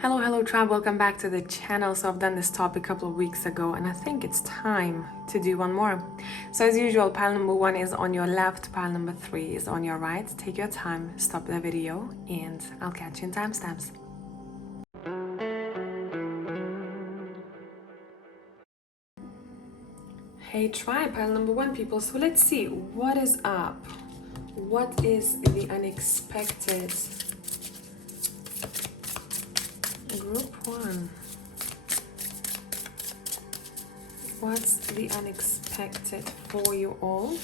Hello tribe, welcome back to the channel. So I've done this topic a couple of weeks ago and I think it's time to do one more. So as usual, pile number 1 is on your left, pile number 3 is on your right. Take your time, stop the video, and I'll catch you in timestamps. Hey tribe, pile number 1 people. So let's see what is up. What is the unexpected? Group 1. What's the unexpected for you all?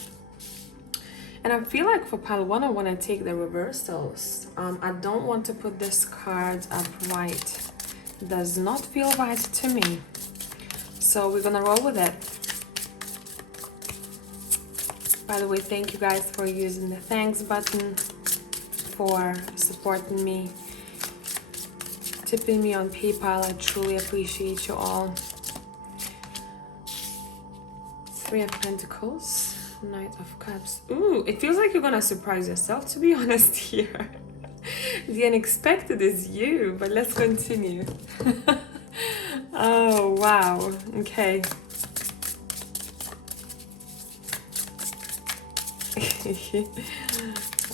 And I feel like for pile 1, I want to take the reversals. I don't want to put this card upright. Does not feel right to me. So we're gonna roll with it. By the way, thank you guys for using the thanks button, for supporting me, tipping me on PayPal. I truly appreciate you all. 3 of Pentacles, Knight of Cups. Ooh, it feels like you're gonna surprise yourself, to be honest here. The unexpected is you, but let's continue. Oh, wow. Okay.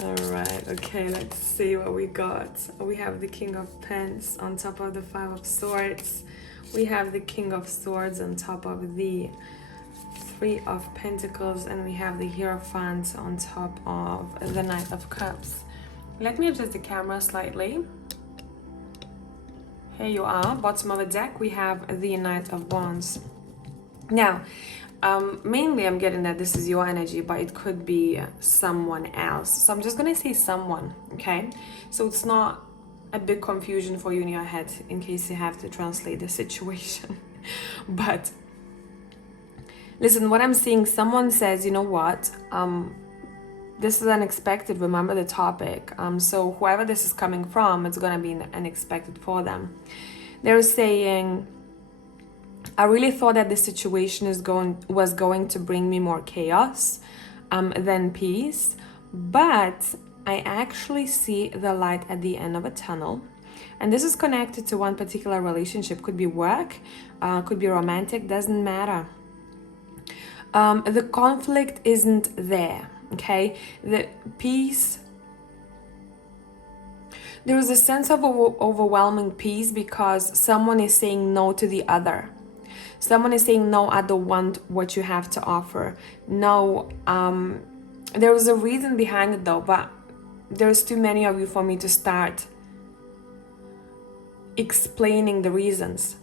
All right, okay, let's see what we got. We have the King of Pence on top of the 5 of Swords. We have the King of Swords on top of the 3 of Pentacles, and we have the Hierophant on top of the Knight of Cups. Let me adjust the camera slightly. Here you are, bottom of the deck, we have the Knight of Wands. Now, mainly I'm getting that this is your energy, but it could be someone else. So I'm just gonna say someone, okay? So it's not a big confusion for you in your head in case you have to translate the situation. But listen, what I'm seeing, someone says, you know what, this is unexpected, remember the topic. So whoever this is coming from, it's gonna be unexpected for them. They're saying, I really thought that this situation was going to bring me more chaos than peace, but I actually see the light at the end of a tunnel. And this is connected to one particular relationship. Could be work, could be romantic, doesn't matter. The conflict isn't there, okay? The peace, there is a sense of overwhelming peace because someone is saying no to the other. Someone is saying, no, I don't want what you have to offer. No, there was a reason behind it though, but there's too many of you for me to start explaining the reasons.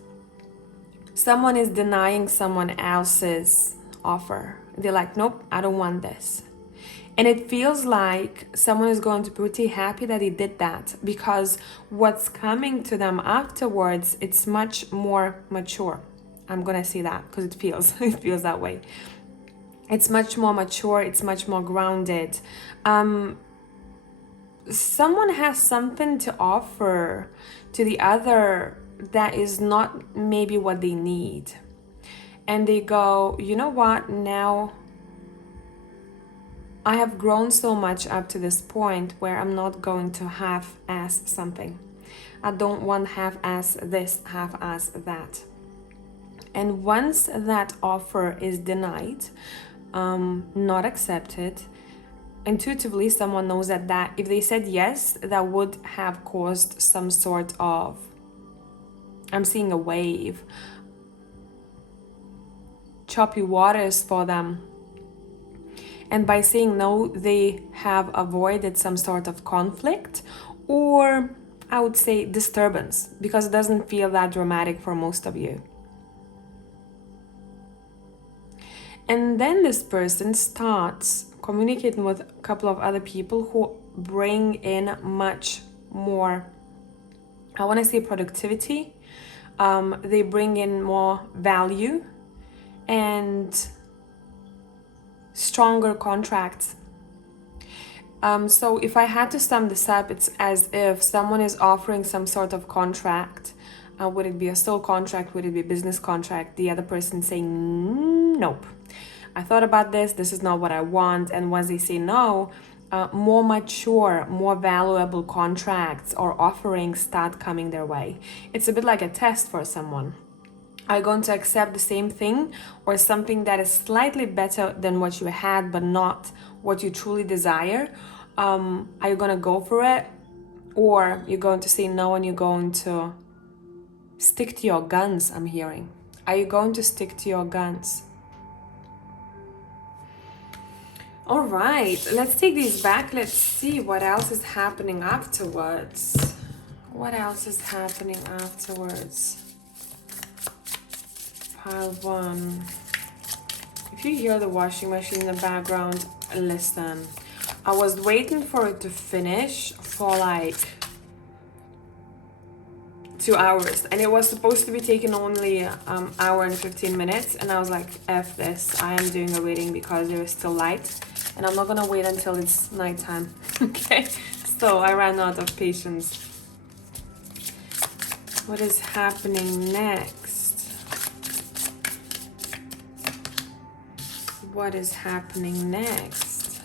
Someone is denying someone else's offer. They're like, nope, I don't want this. And it feels like someone is going to be pretty happy that he did that, because what's coming to them afterwards, it's much more mature. I'm gonna say that because it feels that way. It's much more mature, it's much more grounded. Someone has something to offer to the other that is not maybe what they need. And they go, you know what, now I have grown so much up to this point where I'm not going to half-ass something. I don't want half-ass this, half-ass that. And once that offer is denied, not accepted, intuitively someone knows that if they said yes, that would have caused some sort of, I'm seeing a wave, choppy waters for them. And by saying no, they have avoided some sort of conflict, or I would say disturbance, because it doesn't feel that dramatic for most of you. And then this person starts communicating with a couple of other people who bring in much more, I want to say productivity. They bring in more value and stronger contracts. So if I had to sum this up, it's as if someone is offering some sort of contract. Would it be a soul contract? Would it be a business contract? The other person saying, nope. I thought about this is not what I want. And once they say no, more mature, more valuable contracts or offerings start coming their way. It's a bit like a test for someone. Are you going to accept the same thing or something that is slightly better than what you had but not what you truly desire? Are you going to go for it, or you're going to say no and you're going to stick to your guns? I'm hearing. Are you going to stick to your guns? All right, let's take these back. Let's see what else is happening afterwards. What else is happening afterwards? Pile 1. If you hear the washing machine in the background, listen. I was waiting for it to finish for like 2 hours, and it was supposed to be taking only hour and 15 minutes, and I was like, F this, I am doing a reading because there is still light, and I'm not gonna wait until it's nighttime. Okay, so I ran out of patience. What is happening next? What is happening next?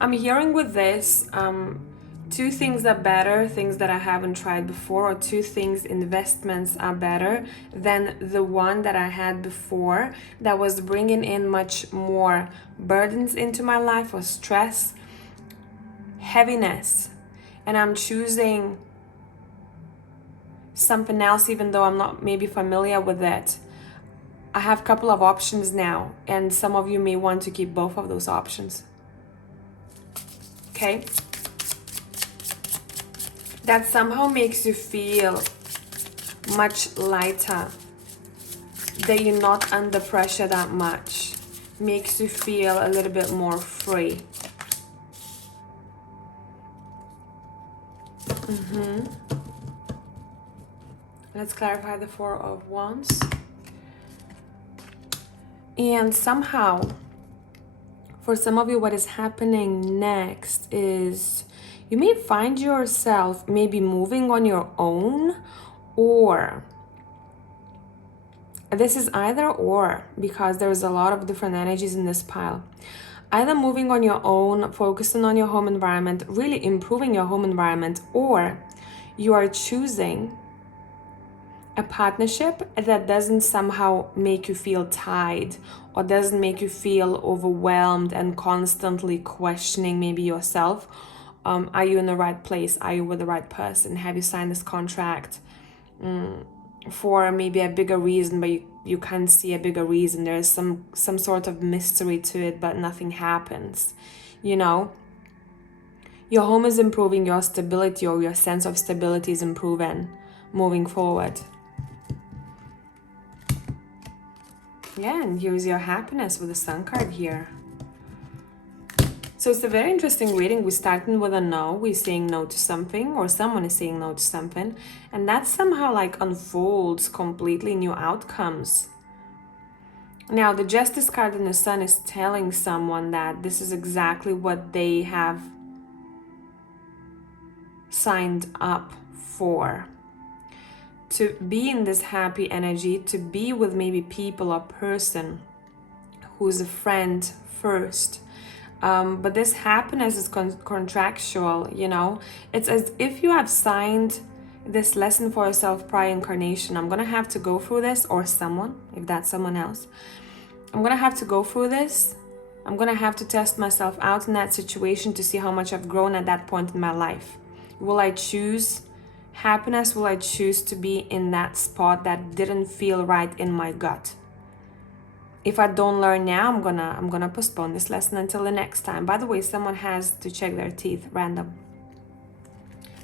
I'm hearing with this, 2 things are better, things that I haven't tried before, or 2 things, investments are better than the one that I had before that was bringing in much more burdens into my life, or stress, heaviness. And I'm choosing something else even though I'm not maybe familiar with it. I have a couple of options now, and some of you may want to keep both of those options. Okay? That somehow makes you feel much lighter, that you're not under pressure that much, makes you feel a little bit more free. Let's clarify the 4 of Wands. And somehow, for some of you, what is happening next is you may find yourself maybe moving on your own, or this is either or, because there's a lot of different energies in this pile. Either moving on your own, focusing on your home environment, really improving your home environment, or you are choosing a partnership that doesn't somehow make you feel tied, or doesn't make you feel overwhelmed and constantly questioning maybe yourself. Are you in the right place? Are you with the right person? Have you signed this contract for maybe a bigger reason, but you can't see a bigger reason? There's some sort of mystery to it, but nothing happens. You know, your home is improving, your stability or your sense of stability is improving moving forward. Yeah, and here's your happiness with the Sun card here. So it's a very interesting reading. We're starting with a no. We're saying no to something, or someone is saying no to something. And that somehow like unfolds completely new outcomes. Now, the Justice card in the Sun is telling someone that this is exactly what they have signed up for. To be in this happy energy, to be with maybe people or person who's a friend first. But this happiness is contractual, you know. It's as if you have signed this lesson for yourself prior incarnation. I'm gonna have to go through this, or someone, if that's someone else. I'm gonna have to go through this. I'm gonna have to test myself out in that situation to see how much I've grown at that point in my life. Will I choose happiness? Will I choose to be in that spot that didn't feel right in my gut? If I don't learn now, I'm gonna postpone this lesson until the next time. By the way, someone has to check their teeth, random.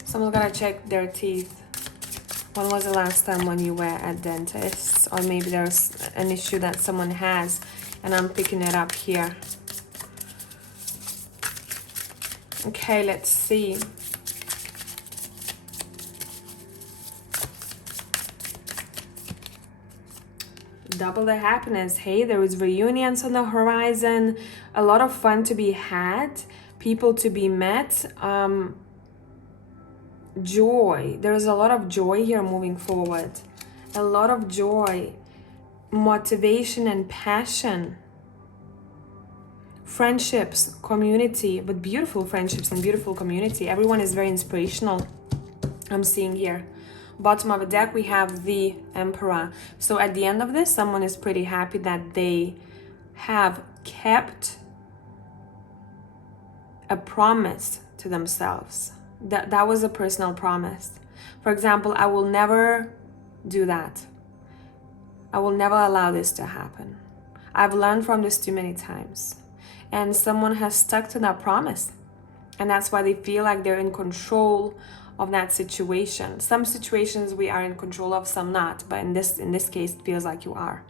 Someone's gonna check their teeth. When was the last time when you were at dentist? Or maybe there's an issue that someone has and I'm picking it up here. Okay, let's see. Double the happiness. Hey, there is reunions on the horizon, a lot of fun to be had, people to be met, joy. There's a lot of joy here moving forward, a lot of joy, motivation and passion friendships, community, but beautiful friendships and beautiful community. Everyone is very inspirational, I'm seeing here. Bottom of the deck, we have the Emperor. So at the end of this, someone is pretty happy that they have kept a promise to themselves. That was a personal promise. For example, I will never do that. I will never allow this to happen. I've learned from this too many times. And someone has stuck to that promise. And that's why they feel like they're in control of that situation. Some situations we are in control of, some not. But in this case, it feels like you are.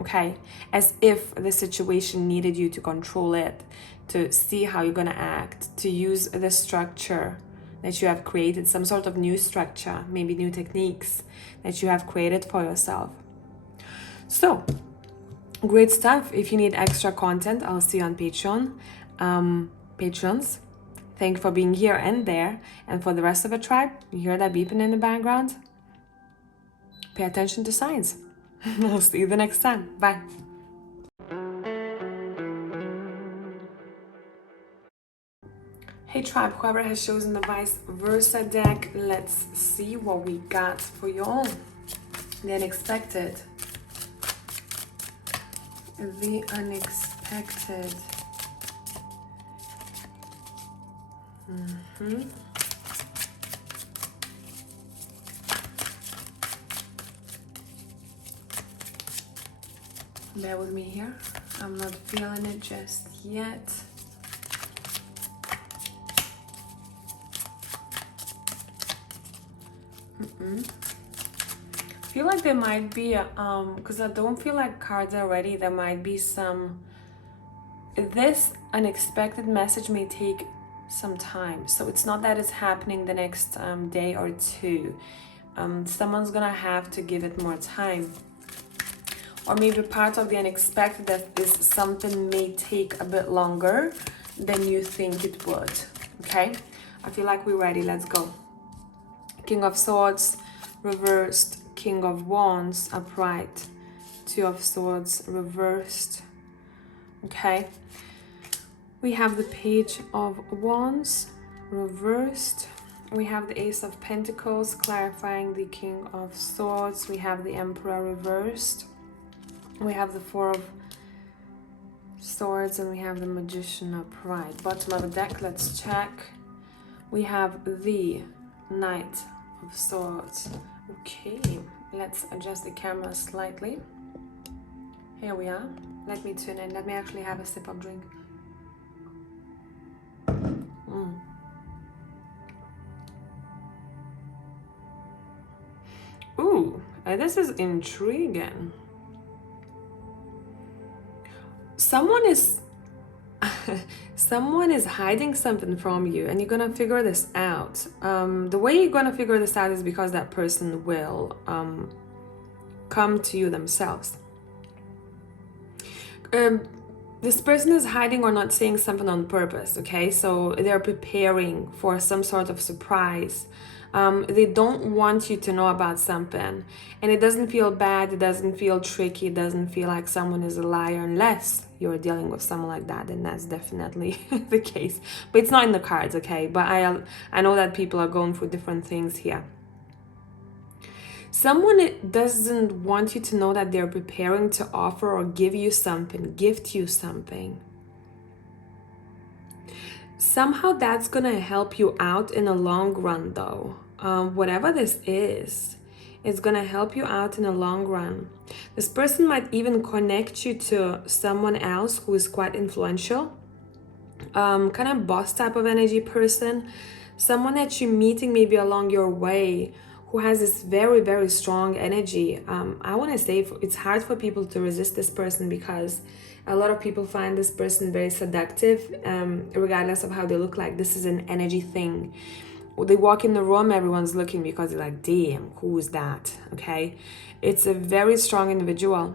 Okay? As if the situation needed you to control it, to see how you're gonna act, to use the structure that you have created, some sort of new structure, maybe new techniques that you have created for yourself. So, great stuff. If you need extra content, I'll see you on Patreon. Patrons, thank you for being here and there. And for the rest of the tribe, you hear that beeping in the background? Pay attention to signs. I'll see you the next time. Bye. Hey tribe, whoever has chosen the vice versa deck, let's see what we got for you all. The unexpected. The unexpected. Bear with me here. I'm not feeling it just yet. I feel like there might be because I don't feel like cards are ready. There might be some. This unexpected message may take some time, so it's not that it's happening the next day or two. Someone's gonna have to give it more time, or maybe part of the unexpected that is something may take a bit longer than you think it would. Okay, I feel like we're ready. Let's go. King of Swords reversed, King of Wands upright, Two of Swords reversed. Okay, we have the Page of Wands reversed. We have the Ace of Pentacles clarifying the King of Swords. We have the Emperor reversed. We have the Four of Swords and we have the Magician upright. Bottom of the deck, let's check. We have the Knight of Swords. Okay, let's adjust the camera slightly. Here we are. Let me tune in. Let me actually have a sip of drink. Ooh, this is intriguing. Someone is hiding something from you and you're gonna figure this out. The way you're gonna figure this out is because that person will come to you themselves. This person is hiding or not saying something on purpose, okay? So they're preparing for some sort of surprise. They don't want you to know about something, and it doesn't feel bad, it doesn't feel tricky, it doesn't feel like someone is a liar unless you're dealing with someone like that, and that's definitely the case. But it's not in the cards, okay? But I know that people are going through different things here. Someone doesn't want you to know that they're preparing to offer or give you something, gift you something. Somehow that's gonna help you out in the long run though. Whatever this is, it's gonna help you out in the long run. This person might even connect you to someone else who is quite influential. Kind of boss type of energy person. Someone that you're meeting maybe along your way who has this very, very strong energy. I want to say it's hard for people to resist this person because a lot of people find this person very seductive, regardless of how they look like. This is an energy thing. They walk in the room, everyone's looking because they're like, damn, who is that? Okay? It's a very strong individual.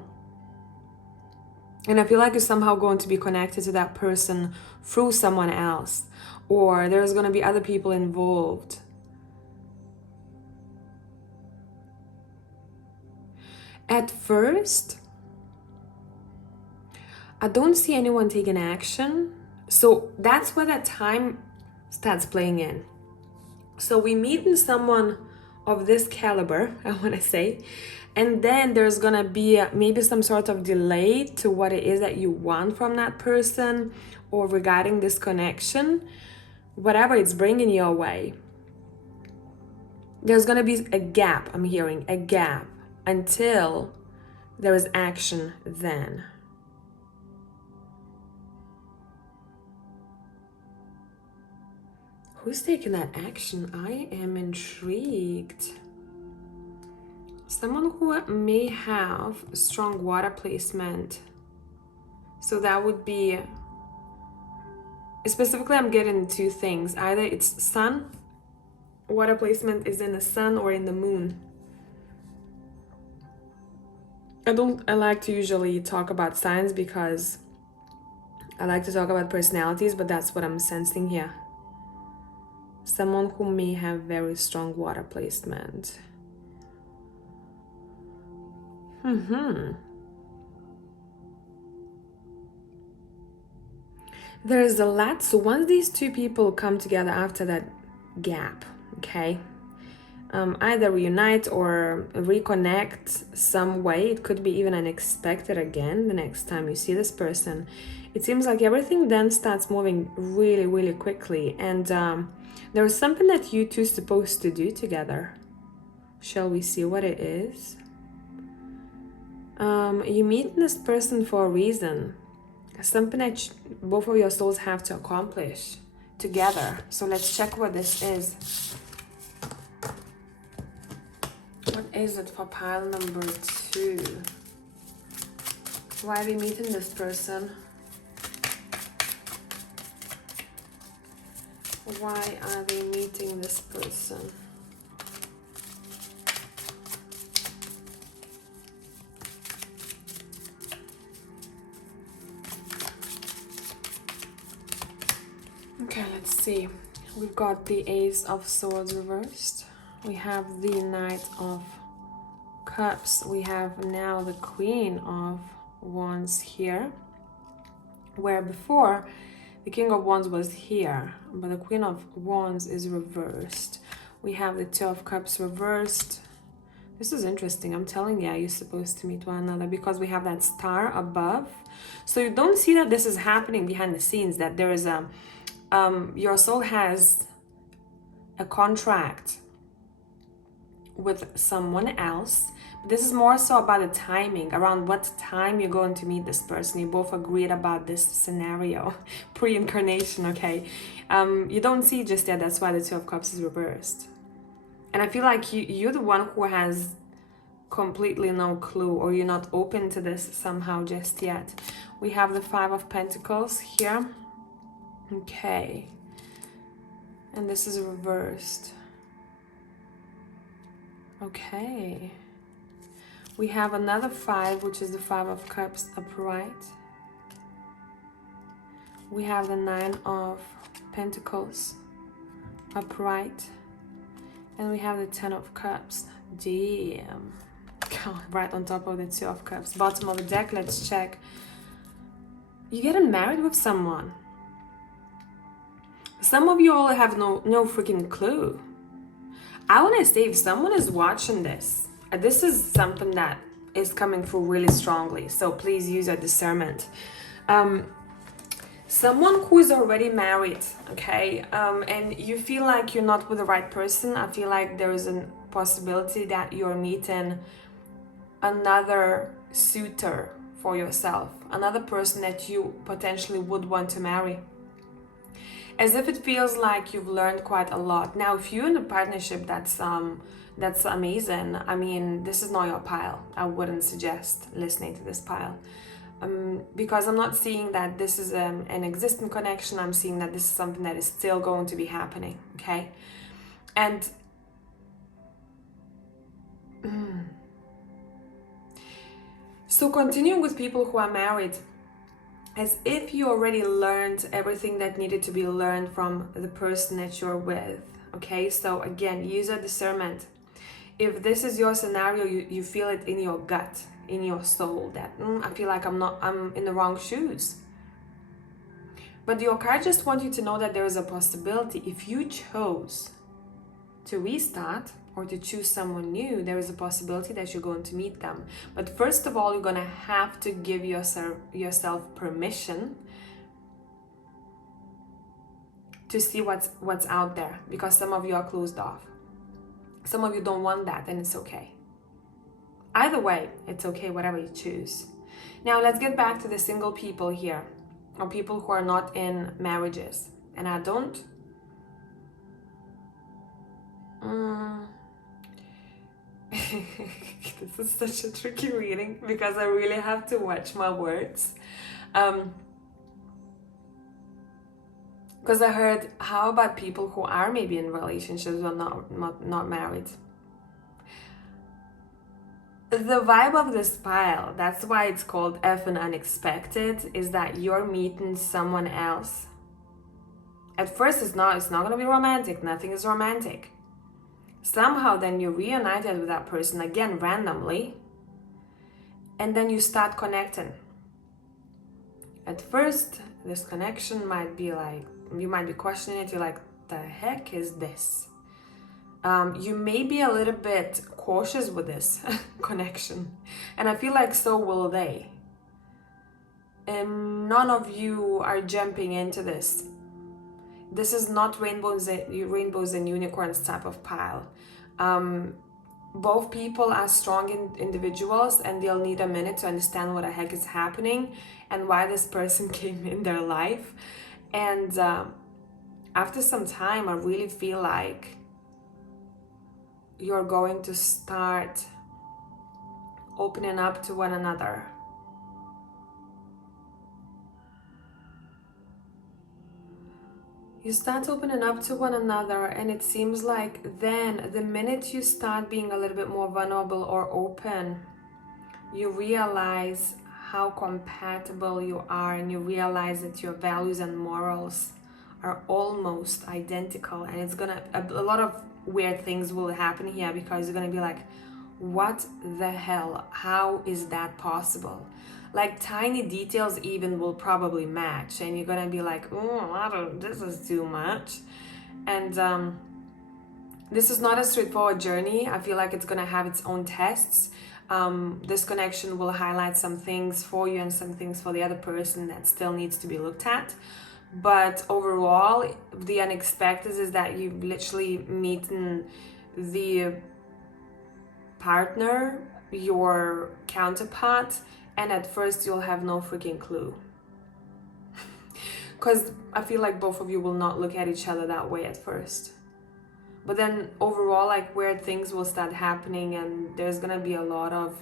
And I feel like you're somehow going to be connected to that person through someone else. Or there's going to be other people involved. At first, I don't see anyone taking action. So that's where that time starts playing in. So we meet in someone of this caliber, I want to say, and then there's gonna be maybe some sort of delay to what it is that you want from that person or regarding this connection, whatever it's bringing your way. There's gonna be a gap, I'm hearing a gap until there is action then. Who's taking that action? I am intrigued. Someone who may have strong water placement. So that would be, specifically I'm getting two things. Either it's sun, water placement is in the sun or in the moon. I like to usually talk about signs because I like to talk about personalities, but that's what I'm sensing here. Someone who may have very strong water placement. There is a lot. So once these two people come together after that gap, okay, either reunite or reconnect some way. It could be even unexpected again the next time you see this person. It seems like everything then starts moving really, really quickly. And there is something that you two supposed to do together. Shall we see what it is? You meet this person for a reason. Something that both of your souls have to accomplish together. So let's check what this is. What is it for pile number 2? Why are we meeting this person? Why are they meeting this person? Okay, let's see. We've got the Ace of Swords reversed. We have the Knight of Cups. We have now the Queen of Wands here, where before the King of Wands was here, but the Queen of Wands is reversed. We have the Two of Cups reversed. This is interesting. I'm telling you, you're supposed to meet one another because we have that star above. So you don't see that this is happening behind the scenes, that there is a, your soul has a contract with someone else. This is more so about the timing, around what time you're going to meet this person. You both agreed about this scenario, pre-incarnation, okay? You don't see just yet, that's why the Two of Cups is reversed. And I feel like you're the one who has completely no clue, or you're not open to this somehow just yet. We have the Five of Pentacles here. Okay. And this is reversed. Okay. We have another 5, which is the Five of Cups upright. We have the Nine of Pentacles upright. And we have the Ten of Cups. Damn. God, right on top of the Two of Cups. Bottom of the deck, let's check. You're getting married with someone. Some of you all have no freaking clue. I want to say, if someone is watching this is something that is coming through really strongly, so please use your discernment. Someone who is already married, okay, and you feel like you're not with the right person. I feel like there is a possibility that you're meeting another suitor for yourself, another person that you potentially would want to marry. As if it feels like you've learned quite a lot. Now, if you're in a partnership, that's amazing. I mean, this is not your pile. I wouldn't suggest listening to this pile. Because I'm not seeing that this is an existing connection. I'm seeing that this is something that is still going to be happening, okay? And so continuing with people who are married, as if you already learned everything that needed to be learned from the person that you're with, okay? So again, use your discernment. If this is your scenario, you feel it in your gut, in your soul that I feel like I'm in the wrong shoes. But your card just wants you to know that there is a possibility. If you chose to restart or to choose someone new, there is a possibility that you're going to meet them. But first of all, you're going to have to give yourself permission to see what's out there, because some of you are closed off. Some of you don't want that, and it's okay. Either way, it's okay, whatever you choose. Now let's get back to the single people here, or people who are not in marriages. And I don't this is such a tricky reading because I really have to watch my words. Because I heard, how about people who are maybe in relationships but not married? The vibe of this pile, that's why it's called effing unexpected, is that you're meeting someone else. At first it's not gonna be romantic, nothing is romantic. Somehow then you're reunited with that person again randomly, and then you start connecting. At first this connection might be like, you might be questioning it, you're like, the heck is this? You may be a little bit cautious with this connection, and I feel like so will they. And none of you are jumping into this. This is not rainbows and unicorns type of pile. Both people are strong individuals, and they'll need a minute to understand what the heck is happening and why this person came in their life. And after some time, I really feel like you're going to start opening up to one another. You start opening up to one another, and it seems like then the minute you start being a little bit more vulnerable or open, you realize how compatible you are, and you realize that your values and morals are almost identical. And it's gonna, a lot of weird things will happen here, because you're gonna be like, what the hell, how is that possible? Like tiny details even will probably match, and you're gonna be like, oh, this is too much. And this is not a straightforward journey. I feel like it's gonna have its own tests. This connection will highlight some things for you and some things for the other person that still needs to be looked at. But overall, the unexpected is that you literally meeting the partner, your counterpart, and at first you'll have no freaking clue. Because I feel like both of you will not look at each other that way at first. But then overall, like, weird things will start happening, and there's gonna be a lot of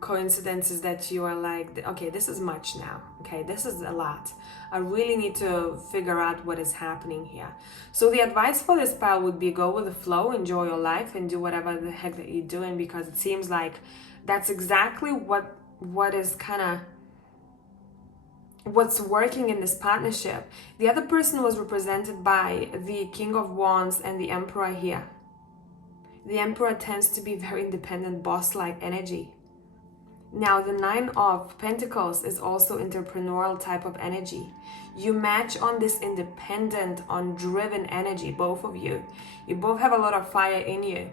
coincidences that you are like, okay, this is much now. Okay, this is a lot. I really need to figure out what is happening here. So the advice for this pile would be go with the flow, enjoy your life, and do whatever the heck that you're doing, because it seems like that's exactly what is kind of what's working in this partnership. The other person was represented by the King of Wands and the Emperor here. The Emperor tends to be very independent, boss-like energy. Now, the Nine of Pentacles is also entrepreneurial type of energy. You match on this independent, on driven energy, both of you. You both have a lot of fire in you.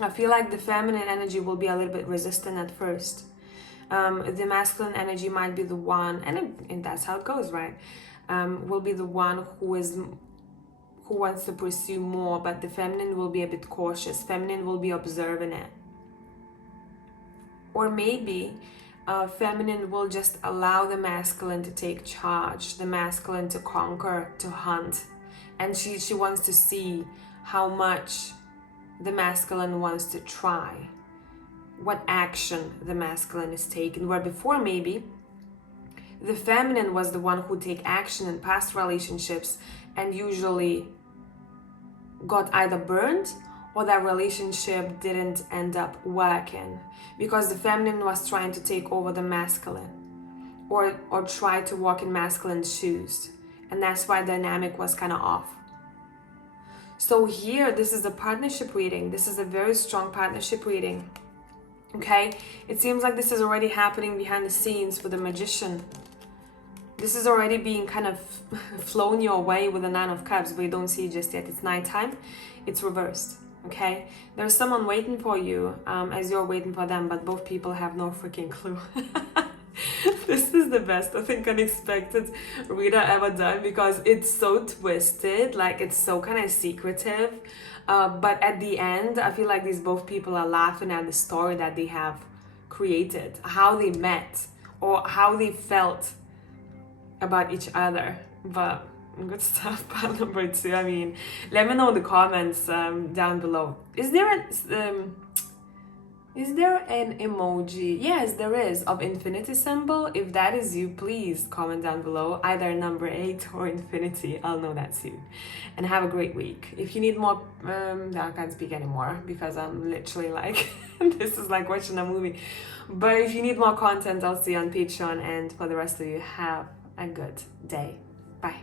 I feel like the feminine energy will be a little bit resistant at first. The masculine energy might be the one, and that's how it goes, right? Will be the one who wants to pursue more, but the feminine will be a bit cautious. Feminine will be observing it. Or maybe feminine will just allow the masculine to take charge, the masculine to conquer, to hunt. And she wants to see how much the masculine wants to try, what action the masculine is taking. Where before maybe the feminine was the one who take action in past relationships and usually got either burned or that relationship didn't end up working because the feminine was trying to take over the masculine or try to walk in masculine shoes, and that's why dynamic was kind of off. So here, this is a partnership reading. This is a very strong partnership reading. Okay, it seems like this is already happening behind the scenes with the Magician. This is already being kind of flown your way with the Nine of Cups, but you don't see it just yet. It's nighttime. It's reversed. Okay, there's someone waiting for you as you're waiting for them, but both people have no freaking clue. This is the best, I think, unexpected reader ever done, because it's so twisted, like it's so kind of secretive. But at the end, I feel like these both people are laughing at the story that they have created, how they met or how they felt about each other. But good stuff. Pile number 2. I mean, let me know in the comments down below. Is there an emoji? Yes, there is, of infinity symbol. If that is you, please comment down below, either number 8 or infinity. I'll know that soon. And have a great week. If you need more, I can't speak anymore because I'm literally like, this is like watching a movie. But if you need more content, I'll see you on Patreon. And for the rest of you, have a good day. Bye.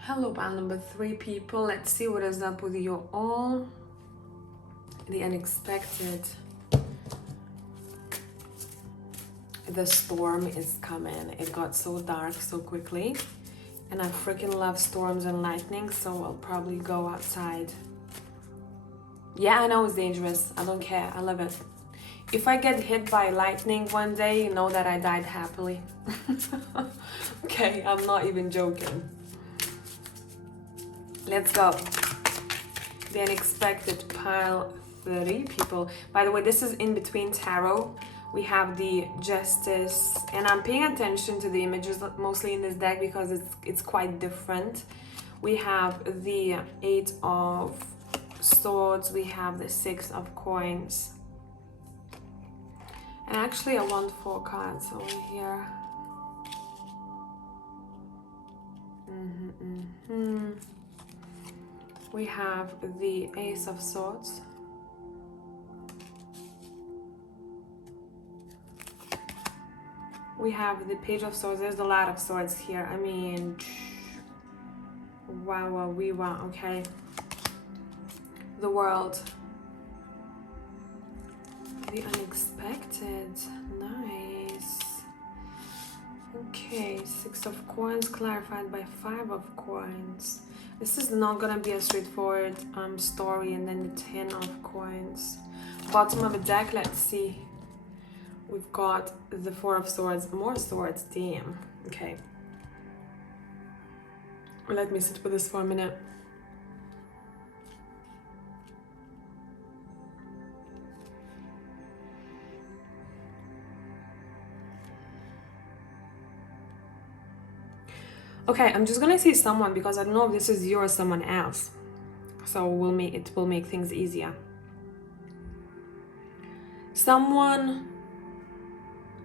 Hello, pile number 3 people. Let's see what is up with you all. The unexpected. The storm is coming. It got so dark so quickly. And I freaking love storms and lightning, so I'll probably go outside. Yeah, I know it's dangerous. I don't care. I love it. If I get hit by lightning one day, you know that I died happily. Okay, I'm not even joking. Let's go. The unexpected pile 30 people. By the way, this is in between tarot. We have the Justice, and I'm paying attention to the images mostly in this deck because it's quite different. We have the 8 of Swords. We have the 6 of Coins. And actually I want 4 cards over here. We have the Ace of Swords. We have the Page of Swords. There's a lot of swords here. I mean, wow, okay. The World. The Unexpected. Nice. Okay, 6 of Coins clarified by 5 of Coins. This is not gonna be a straightforward story. And then the 10 of Coins. Bottom of the deck, let's see. We've got the 4 of Swords. More swords, damn. Okay. Let me sit with this for a minute. Okay, I'm just gonna say someone because I don't know if this is you or someone else. So it will make things easier. Someone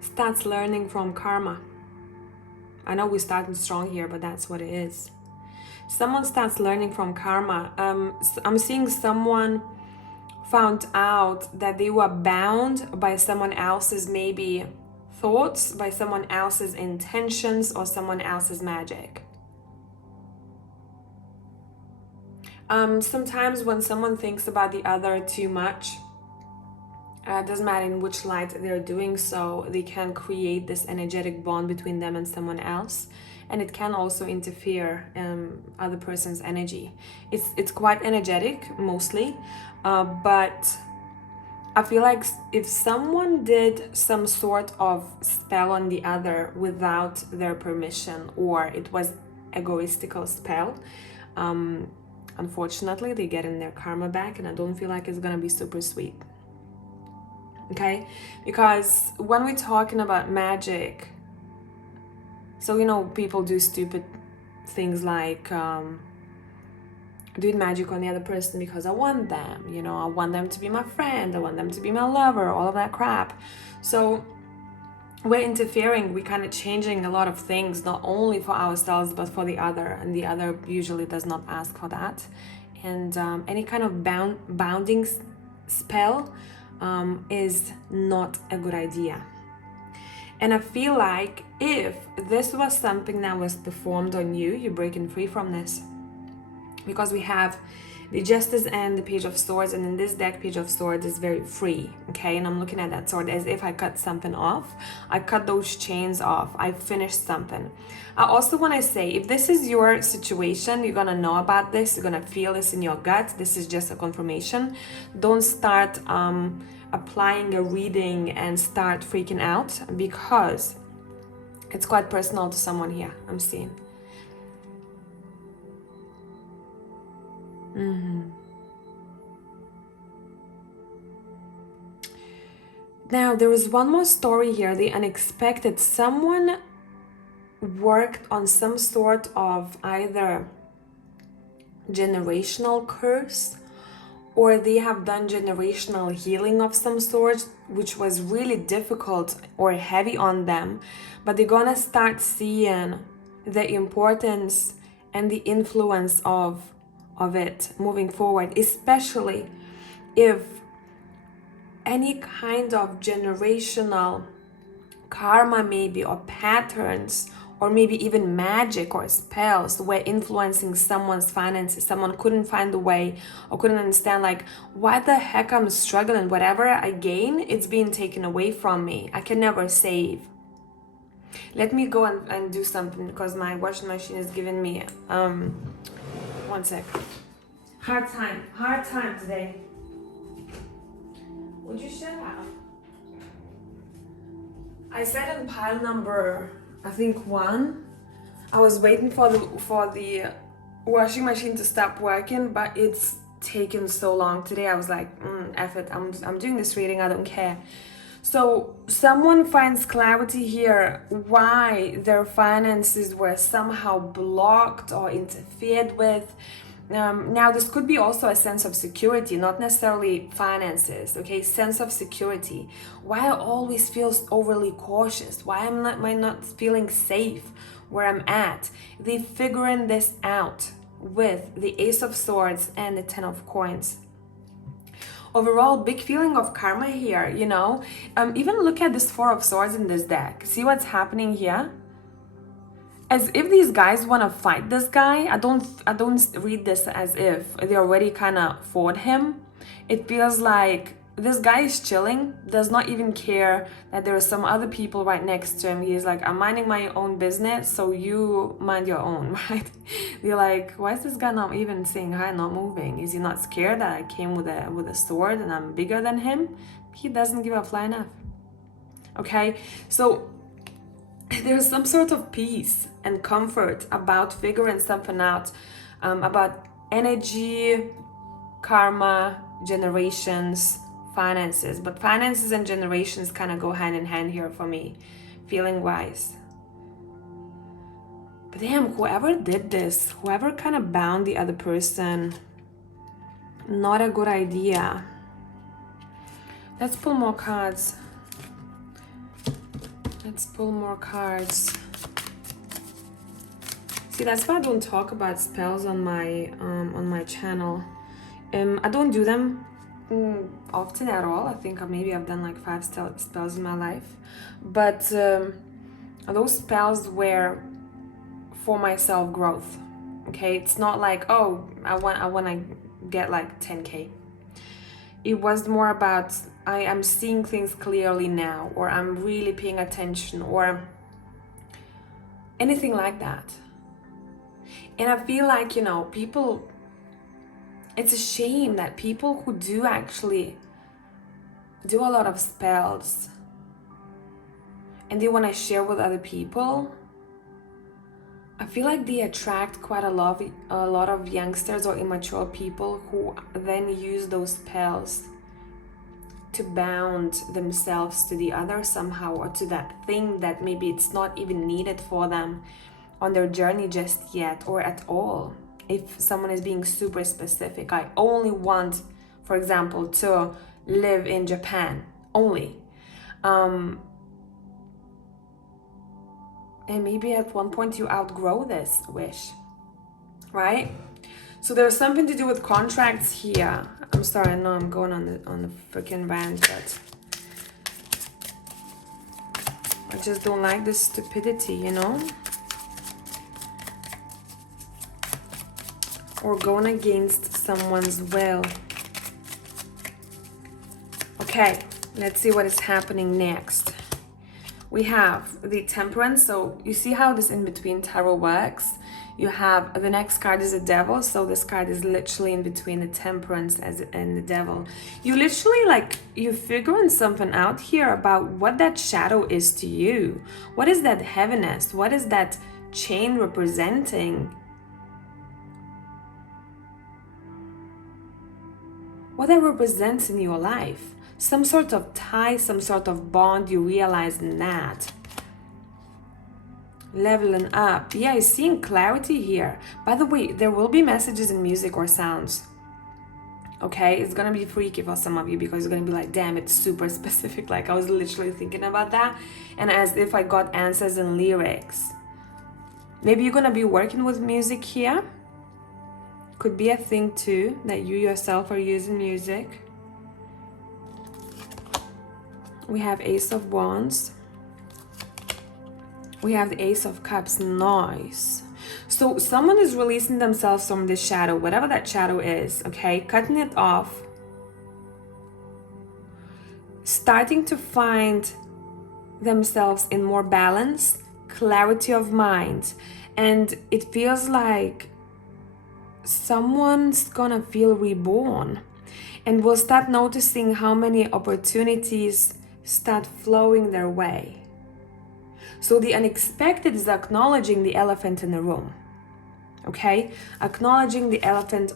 starts learning from karma. I know we're starting strong here, but that's what it is. Someone starts learning from karma. I'm seeing someone found out that they were bound by someone else's maybe thoughts, by someone else's intentions, or someone else's magic. Sometimes when someone thinks about the other too much, it doesn't matter in which light they're doing so, they can create this energetic bond between them and someone else, and it can also interfere other person's energy. It's quite energetic mostly, but I feel like if someone did some sort of spell on the other without their permission, or it was egoistical spell, unfortunately they get in their karma back, and I don't feel like it's gonna be super sweet. Okay, because when we're talking about magic, so you know, people do stupid things like doing magic on the other person because I want them, you know, I want them to be my friend, I want them to be my lover, all of that crap. So we're interfering, we're kind of changing a lot of things, not only for ourselves but for the other, and the other usually does not ask for that. And any kind of bounding spell is not a good idea. And I feel like if this was something that was performed on you, you're breaking free from this. Because we have the Justice and the Page of Swords, and in this deck, Page of Swords is very free, okay? And I'm looking at that sword as if I cut something off. I cut those chains off. I finished something. I also want to say, if this is your situation, you're going to know about this. You're going to feel this in your gut. This is just a confirmation. Don't start applying a reading and start freaking out, because it's quite personal to someone here, I'm seeing. Now, there is one more story here, the unexpected. Someone worked on some sort of either generational curse, or they have done generational healing of some sort, which was really difficult or heavy on them. But they're gonna start seeing the importance and the influence of it moving forward, especially if any kind of generational karma maybe, or patterns, or maybe even magic or spells were influencing someone's finances. Someone couldn't find a way, or couldn't understand, like, why the heck I'm struggling? Whatever I gain, it's being taken away from me. I can never save. Let me go and do something, because my washing machine is giving me one sec. Hard time today. Would you shut up? I said in pile number, I think 1. I was waiting for the washing machine to stop working, but it's taken so long today. I was like, F it, I'm doing this reading, I don't care. So someone finds clarity here why their finances were somehow blocked or interfered with. Now, this could be also a sense of security, not necessarily finances, okay? Sense of security. Why I always feel overly cautious? Why am I not feeling safe where I'm at? They're figuring this out with the Ace of Swords and the Ten of Coins. Overall, big feeling of karma here, you know? Even look at this Four of Swords in this deck. See what's happening here? As if these guys want to fight this guy. I don't read this as if they already kind of fought him. It feels like this guy is chilling, does not even care that there are some other people right next to him. He's like, I'm minding my own business, so you mind your own, right? You're like, why is this guy not even saying hi, not moving? Is he not scared that I came with a sword and I'm bigger than him? He doesn't give a flying F. Okay, so there's some sort of peace and comfort about figuring something out, about energy, karma, generations, finances. But finances and generations kind of go hand in hand here for me, feeling wise. But damn, whoever did this, whoever kind of bound the other person, not a good idea. Let's pull more cards. Let's pull more cards. See, that's why I don't talk about spells on my channel. I don't do them often at all. I think maybe I've done like 5 spells in my life. But those spells were for my self-growth. Okay, it's not like, oh, I want to get like 10K. It was more about, I am seeing things clearly now, or I'm really paying attention, or anything like that. And I feel like, you know, people, it's a shame that people who do actually do a lot of spells and they want to share with other people, I feel like they attract quite a lot of youngsters or immature people who then use those spells to bound themselves to the other somehow, or to that thing that maybe it's not even needed for them on their journey just yet, or at all. If someone is being super specific, I only want, for example, to live in Japan only. And maybe at one point you outgrow this wish, right? So there's something to do with contracts here. I'm sorry, I know I'm going on the freaking rant, but I just don't like this stupidity, you know? Or going against someone's will. Okay, let's see what is happening next. We have the Temperance. So you see how this in between tarot works? You have the next card is a Devil. So this card is literally in between the Temperance and the Devil. You literally you're figuring something out here about what that shadow is to you. What is that heaviness? What is that chain representing? What that represents in your life. Some sort of tie, some sort of bond, you realize in that. Leveling up. Yeah, you're seeing clarity here. By the way, there will be messages in music or sounds. Okay, it's gonna be freaky for some of you because you're gonna be like, damn, it's super specific. Like, I was literally thinking about that. And as if I got answers in lyrics. Maybe you're gonna be working with music here. Could be a thing too, that you yourself are using music. We have Ace of Wands. We have the Ace of Cups. Nice. So someone is releasing themselves from this shadow, whatever that shadow is, okay? Cutting it off. Starting to find themselves in more balance, clarity of mind. And it feels like someone's gonna feel reborn. And will start noticing how many opportunities start flowing their way. So the unexpected is acknowledging the elephant in the room. Okay? Acknowledging the elephant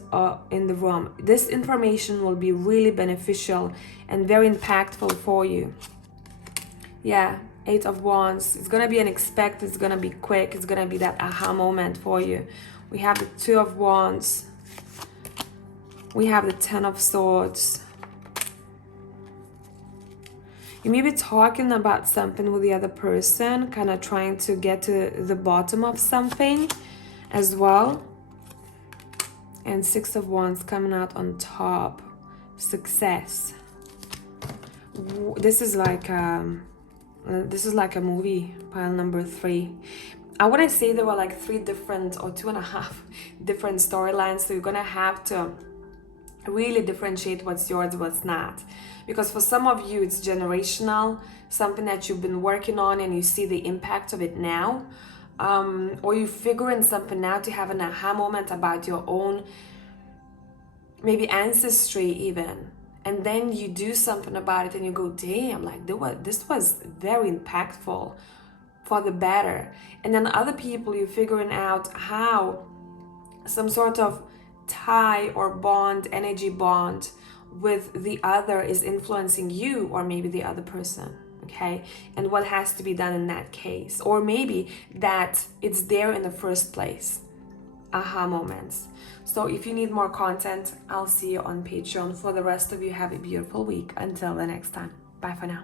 in the room. This information will be really beneficial and very impactful for you. Yeah, Eight of Wands. It's going to be unexpected. It's going to be quick. It's going to be that aha moment for you. We have the Two of Wands. We have the Ten of Swords. You may be talking about something with the other person, kind of trying to get to the bottom of something as well. And Six of Wands coming out on top. Success. This is like a movie, pile number 3. I wouldn't say there were like 3 different or 2.5 different storylines, so you're gonna have to really differentiate what's yours, what's not. Because for some of you, it's generational, something that you've been working on and you see the impact of it now. Or you're figuring something out, you have an aha moment about your own, maybe ancestry even. And then you do something about it and you go, damn, like this was very impactful for the better. And then other people, you're figuring out how some sort of tie or bond, energy bond with the other is influencing you or maybe the other person, okay? And what has to be done in that case. Or maybe that it's there in the first place. Aha moments. So if you need more content, I'll see you on Patreon. For the rest of you, have a beautiful week. Until the next time. Bye for now.